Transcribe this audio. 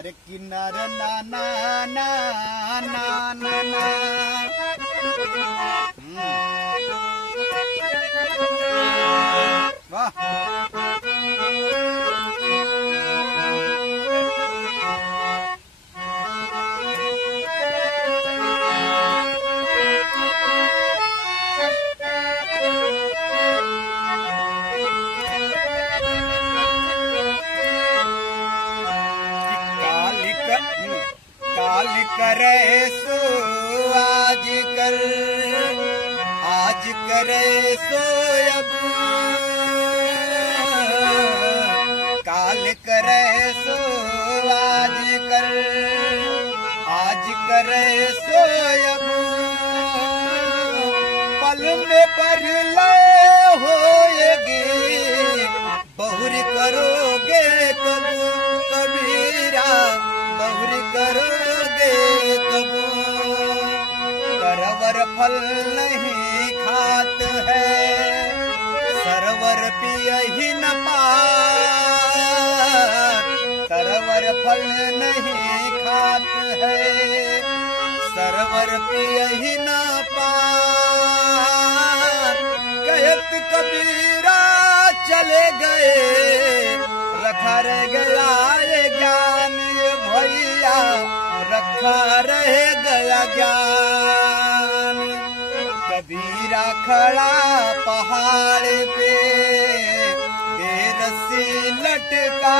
अरे किन्नर ना ना ना ना ना ना वाह काल करे सो आज करे सो अब काल करे सो आज करे सो अब पल में पर ले होएगी बहुर करोगे कब कबीरा बहुर करोगे कब सरवर फल नहीं खात है सरवर पियहि न पात सरवर फल नहीं खात है सरवर पियहि न पात कहत कबीरा चले गए रखा रह गया ये ज्ञान भैया रखा रह गया ज्ञान कबीरा खड़ा पहाड़ पे रस्सी लटका